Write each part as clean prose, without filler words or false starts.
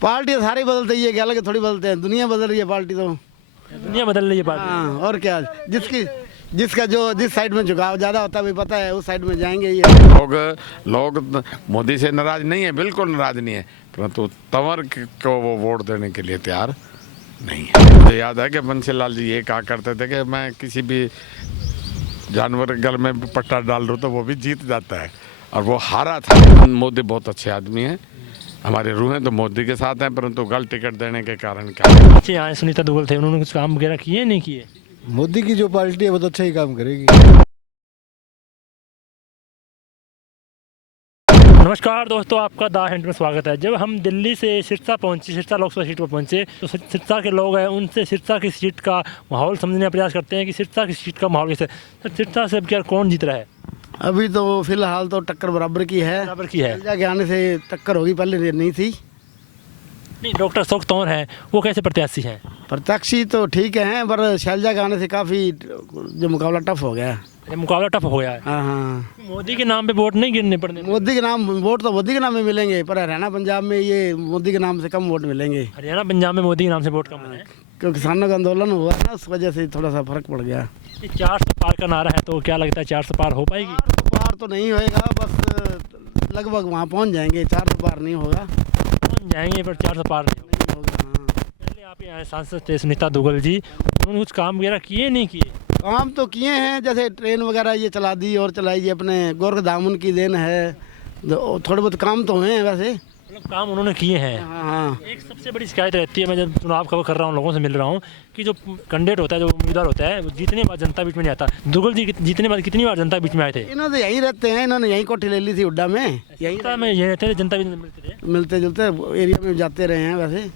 Party सारी बदलते ही है, क्या अलग थोड़ी बदलते हैं, दुनिया बदल रही है, पार्टी तो दुनिया बदल रही है पार्टी। हाँ। और क्या, जिसका जो जिस साइड में झुकाव ज़्यादा होता है भाई पता है उस साइड में जाएंगे ही। लोग मोदी से नाराज नहीं है, बिल्कुल नाराज नहीं है, परंतु तंवर को वो वोट देने के लिए तैयार नहीं है। मुझे याद है कि बंसीलाल जी ये कहा करते थे कि मैं किसी भी जानवर के गल में भी पट्टा डाल दूँ तो वो भी जीत जाता है, और वो हारा था। मोदी बहुत अच्छे आदमी हैं, हमारी रूहें तो मोदी के साथ हैं, परंतु गलत टिकट देने के कारण क्या है। अच्छे यहाँ सुनीता दुग्गल थे, उन्होंने कुछ काम वगैरह किए नहीं किए? मोदी की जो पार्टी है वो तो अच्छा ही काम करेगी। नमस्कार दोस्तों, आपका द हिंट में स्वागत है। जब हम दिल्ली से सिरसा पहुंचे, सिरसा लोकसभा सीट पर पहुंचे, तो सिरसा के लोग हैं, उनसे सिरसा की सीट का माहौल समझने का प्रयास करते हैं कि सिरसा की सीट का माहौल कैसे। सिरसा से अब क्या कौन जीत रहा है? अभी तो फिलहाल तो टक्कर बराबर की है, बराबर की है। शैलजा के आने से टक्कर होगी, पहले नहीं थी। नहीं, डॉक्टर अशोक तंवर हैं, वो कैसे प्रत्याशी हैं? प्रत्याशी तो ठीक है, पर शैलजा के आने से काफ़ी जो मुकाबला टफ हो गया। ये मुकाबला टफ हो गया है। हाँ हाँ, मोदी के नाम पे वोट नहीं गिरने पड़ने? मोदी के नाम वोट तो मोदी के नाम में मिलेंगे, पर हरियाणा पंजाब में ये मोदी के नाम से कम वोट मिलेंगे, हरियाणा पंजाब में मोदी के नाम से वोट कम है। क्योंकि किसानों का आंदोलन हुआ ना, उस वजह से थोड़ा सा फर्क पड़ गया। 400 पार का नारा है, तो क्या लगता है 400 पार हो पाएगी? 400 पार तो नहीं होएगा, बस लगभग वहाँ पहुँच जाएंगे, 400 पार नहीं होगा। पहुंच जाएंगे पर 400 पार नहीं होगा। नहीं होगा, हाँ। पहले आप यहाँ सांसद थे सुनीता दुग्गल जी, उन्होंने कुछ काम वगैरह किए नहीं किए? काम तो किए हैं, जैसे ट्रेन वगैरह ये चला दी और चलाई, ये अपने गोरखधाम उनकी देन है, थोड़े बहुत काम तो हुए हैं वैसे। मतलब काम उन्होंने किए हैं। हाँ हाँ। एक सबसे बड़ी शिकायत रहती है, मैं जब चुनाव खबर कर रहा हूँ, लोगों से मिल रहा हूँ, कि जो कैंडिडेट होता है, जो उम्मीदवार होता है, वो जीतने बाद जनता बीच में नहीं आता। दुग्गल जी जीतने बाद कितनी बार जनता बीच में आए थे? इन्होंने यहीं रहते हैं, इन्होंने यहीं कोठी ले ली थी हुड्डा में, यहीं जनता में ये रहते थे, जनता बीच में मिलते थे। मिलते जुलते एरिया में जाते रहे हैं वैसे।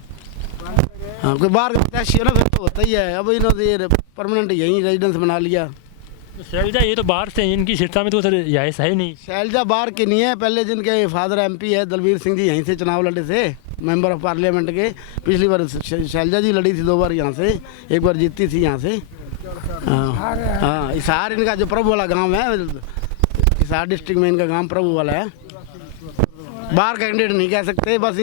हाँ, कोई बाहर का प्रत्याशी हो ना फिर तो होता ही है। अब इन्होंने परमानेंट यहीं रेजिडेंस बना लिया। तो शैलजा ये तो बाहर से, इनकी सिरसा में तो सर रिहाइश है ही नहीं। शैलजा बाहर की नहीं है, पहले जिनके फादर एमपी है दलबीर सिंह जी, यहीं से चुनाव लड़े थे, मेंबर ऑफ पार्लियामेंट के। पिछली बार शैलजा जी लड़ी थी 2 बार यहाँ से, 1 बार जीती थी यहाँ से। हाँ हाँ, हिसार इनका जो प्रभु वाला गांव है, हिसार डिस्ट्रिक्ट में इनका गांव प्रभु वाला है। बाहर का कैंडिडेट नहीं कह सकते, बस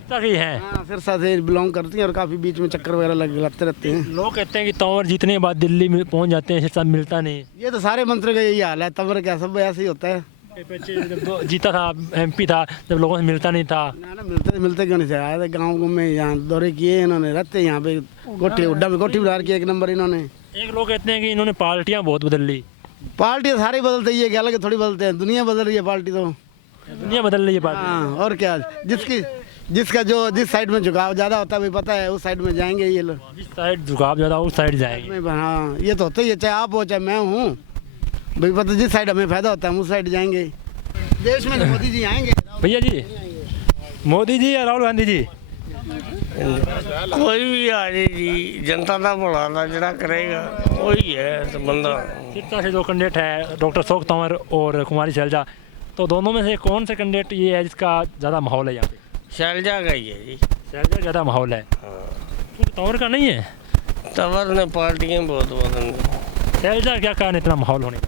सिरसा की है। हाँ, सिरसा से बिलोंग करती हैं और काफ़ी बीच में चक्कर वगैरह लगते रहते हैं। लोग कहते हैं कि तंवर जीतने के बाद दिल्ली में पहुँच जाते हैं, सिरसा मिलता नहीं। ये तो सारे मंत्री का यही हाल है, तंवर क्या सब ऐसे ही होता है। जब जीता था, MP था, जब लोगों से मिलता नहीं था। ना मिलते क्यों नहीं थे, आए थे गाँव में, यहाँ दौरे किए इन्होंने, रहते यहाँ पे कोठी हुड्डा में, कोठी बिहार की 1 नंबर इन्होंने। एक लोग कहते हैं कि इन्होंने पार्टियां बहुत बदल ली। पार्टी सारी बदलते ही है, क्या अलग थोड़ी बदलते हैं, दुनिया बदल रही है, पार्टी तो दुनिया बदल रही है पार्टी। हाँ। और क्या, जिसका जो जिस साइड में झुकाव ज़्यादा होता है भाई पता है उस साइड में जाएंगे ये लोग। जिस साइड झुकाव ज़्यादा उस साइड जाएंगे। हाँ, ये तो होता ही है, चाहे आप हो चाहे मैं हूँ भाई, पता जिस साइड हमें फ़ायदा होता है हम उस साइड जाएंगे। देश में मोदी जी आएंगे। भैया जी, मोदी जी या राहुल गांधी जी? कोई भी आ जाए जी, जनता का भला जरा करेगा वही है तो बंदा। सिरसा से जो कैंडिडेट है डॉक्टर अशोक तंवर और कुमारी शैलजा, तो दोनों में से कौन सा कैंडिडेट ये है जिसका ज़्यादा माहौल है यहाँ पे? शैलजा का ही है जी। शैलजा ज़्यादा माहौल है, क्योंकि तंवर का नहीं है। तंवर ने पार्टियाँ बहुत बदल दी। शैलजा क्या कारण इतना माहौल होने?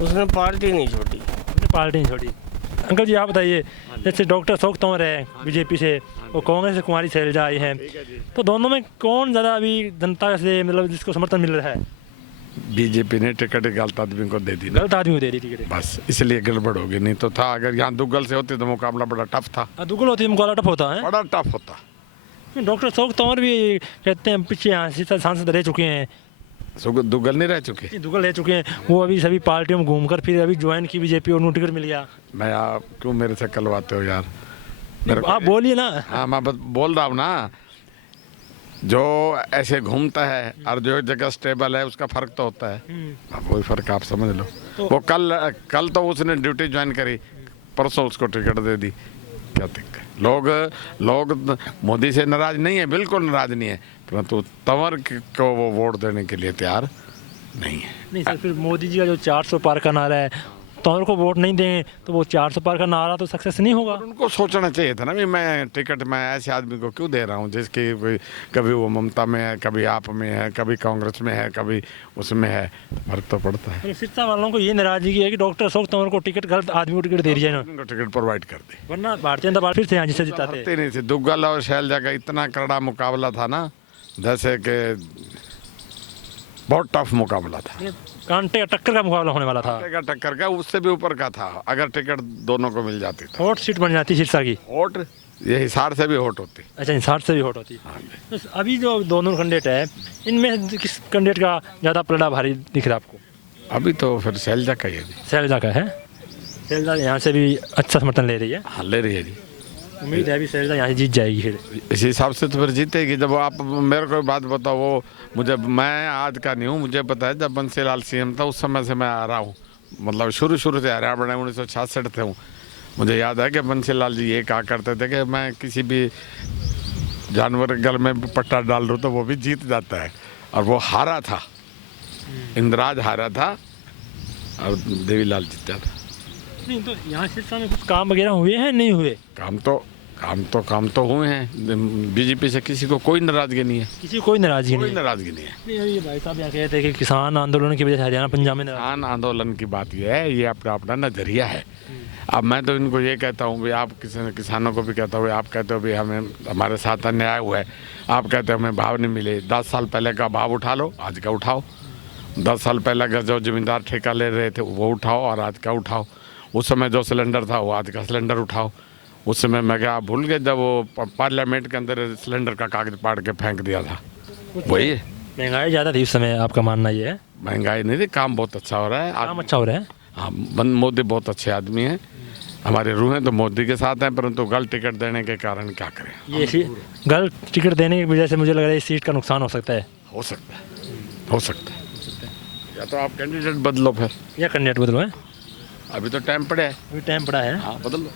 उसने पार्टी नहीं छोड़ी। उसने पार्टी नहीं छोड़ी। अंकल जी आप बताइए, जैसे डॉक्टर अशोक तंवर है BJP से और कांग्रेस से कुमारी शैलजा आई है, तो दोनों में कौन ज़्यादा अभी जनता से, मतलब जिसको समर्थन मिल रहा है? बीजेपी ने टिकट गलत आदमी को दे दी ना, गलत आदमी को दे दी टिकट, बस इसलिए गड़बड़ होगी। नहीं तो था, अगर यहाँ दुग्गल से होती तो मुकाबला बड़ा टफ था, दुग्गल होती है मुकाबला टफ होता है। बड़ा टफ होता। डॉक्टर अशोक तंवर भी कहते हैं पीछे यहाँ से सांसद रह चुके हैं। दुग्गल नहीं रह चुके? दुग्गल रह चुके हैं, वो अभी सभी पार्टियों में घूमकर फिर अभी ज्वाइन की BJP और उन्हें टिकट मिल गया। मैं आप क्यों मेरे से कलवाते हो यार? आप बोलिए ना। हाँ, मैं बोल रहा हूँ ना, जो ऐसे घूमता है और जो जगह स्टेबल है उसका फर्क तो होता है। अब वही फर्क आप समझ लो। वो कल तो उसने ड्यूटी ज्वाइन करी, परसों उसको टिकट दे दी, क्या दिक्कत? लोग मोदी से नाराज नहीं है, बिल्कुल नाराज नहीं है, परंतु तंवर को वो वोट देने के लिए तैयार नहीं है। नहीं सर, फिर मोदी जी का जो 400 पार का नारा है, तंवर को वोट नहीं दें तो वो 400 पार का नारा तो सक्सेस नहीं होगा। उनको सोचना चाहिए था ना भी मैं टिकट मैं ऐसे आदमी को क्यों दे रहा हूँ जिसकी कभी वो ममता में है, कभी आप में है, कभी कांग्रेस में है, कभी उसमें है, फर्क तो पड़ता है। तो सिरसा वालों को ये नाराजगी है कि डॉक्टर अशोक तंवर को टिकट, गलत आदमी को टिकट दे दिया ना, उनको टिकट प्रोवाइड कर दे। वरना भारतीय जनता पार्टी फिर से यहाँ जिसे जिताते। हारते नहीं थे। दुग्गल और शैलजा का इतना कड़ा मुकाबला था ना, जैसे कि बहुत टफ मुकाबला था, कांटे टक्कर का मुकाबला होने वाला था। टक्कर का उससे भी ऊपर का था अगर टिकट दोनों को मिल जाती था। हॉट सीट बन जाती सिरसा की। वोट ये हिसार से भी वोट होती। अच्छा, 60 से भी हॉट होती। हाँ जी। तो अभी जो दोनों कैंडिडेट है इनमें किस कैंडिडेट का ज़्यादा पलड़ा भारी दिख रहा है आपको? अभी तो फिर शैलजा का ही है जी। शैलजा का है। शैलजा यहाँ से भी अच्छा समर्थन ले रही है। हाँ ले रही है जी। उम्मीद है अभी शैलजा यहाँ से जीत जाएगी फिर। इस हिसाब से तो फिर जीतेगी। जब आप मेरे को बात बताओ, वो मुझे, मैं आज का नहीं हूँ, मुझे पता है जब बंसीलाल सीएम था उस समय से मैं आ रहा हूँ, मतलब शुरू से हरियाणा 1966 से हूँ। मुझे याद है कि बंसीलाल जी ये कहा करते थे कि मैं किसी भी जानवर के गल में भी पट्टा डाल दूँ तो वो भी जीत जाता है, और वो हारा था। इंदिराज हारा था और देवीलाल जीता था। नहीं तो यहाँ सिरसा में कुछ काम वगैरह हुए हैं नहीं हुए? काम तो हुए हैं। बीजेपी से किसी को कोई नाराजगी नहीं है। किसी को कोई नाराजगी कोई नहीं है। नाराजगी नहीं है। नहीं, ये भाई साहब यहाँ कहते हैं कि किसान आंदोलन की वजह से हरियाणा पंजाब में नाराज। किसान आंदोलन की बात यह है, ये अपना अपना नजरिया है। अब मैं तो इनको ये कहता हूँ भी, आप किसानों को भी कहता हूँ, आप कहते हो भी हमें हमारे साथ अन्याय हुआ है, आप कहते हो हमें भाव नहीं मिले। 10 साल पहले का भाव उठा लो, आज का उठाओ। 10 साल पहले का जो जमींदार ठेका ले रहे थे वो उठाओ और आज का उठाओ। उस समय जो सिलेंडर था वो आज का सिलेंडर उठाओ। उस समय मैं क्या, आप भूल गए जब वो पार्लियामेंट के अंदर सिलेंडर का कागज पाड़ के फेंक दिया था? वही है। महंगाई ज़्यादा थी उस समय, आपका मानना ये है? महंगाई नहीं थी, काम बहुत अच्छा हो रहा है। काम अच्छा हो रहा है। हाँ, मोदी बहुत अच्छे आदमी हैं, हमारे रूहें तो मोदी के साथ हैं, परंतु गलत टिकट देने के कारण क्या करें। ये गलत टिकट देने की वजह से मुझे लग रहा है इस सीट का नुकसान हो सकता है। हो सकता है, हो सकता है। या तो आप कैंडिडेट बदलो फिर, या कैंडिडेट बदलो है। अभी तो टाइम पड़े है। अभी टाइम पड़ा है। हाँ बदल लो।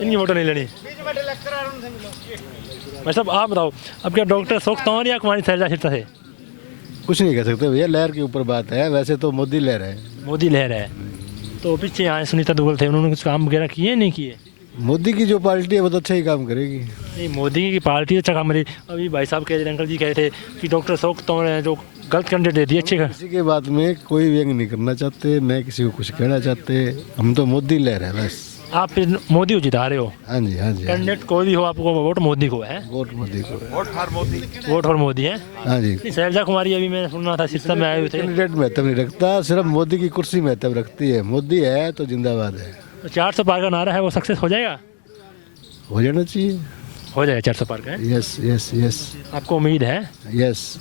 इनकी वोटो नहीं लेनी। भाई साहब आप बताओ, अब क्या डॉक्टर अशोक तंवर या कुमारी शैलजा सिरसा से? कुछ नहीं कह सकते भैया, लहर के ऊपर बात है। वैसे तो मोदी लहर है। मोदी लहर है। तो पीछे आए सुनीता दुग्गल थे, उन्होंने कुछ काम वगैरह किए नहीं किए? मोदी की जो पार्टी है वो तो अच्छा ही काम करेगी। नहीं, मोदी की पार्टी अच्छा काम रही। अभी भाई साहब कह रहे, अंकल जी कह रहे थे कि डॉक्टर अशोक तंवर हैं जो गलत कैंडिडेट दे दिए। अच्छे किसी के बात में कोई व्यंग नहीं करना चाहते, न किसी को कुछ कहना चाहते। हम तो मोदी लहर है बस। आप फिर मोदी को जिता रहे हो? हाँ जी, हाँ जी, हाँ जी। कैंडिडेट कोई भी हो आपको वोट मोदी को है? वोट मोदी को है। वोट और मोदी है। हाँ जी। नहीं, शैलजा कुमारी अभी मैंने सुना था सिरसा में आए हुए थे। कैंडिडेट महत्व नहीं रखता, सिर्फ मोदी की कुर्सी महत्व रखती है। मोदी है तो जिंदाबाद है। तो 400 पार का नारा है, वो सक्सेस हो जाएगा? हो जाना चाहिए। हो जाएगा 400 पार का है। यस यस यस आपको उम्मीद है? यस।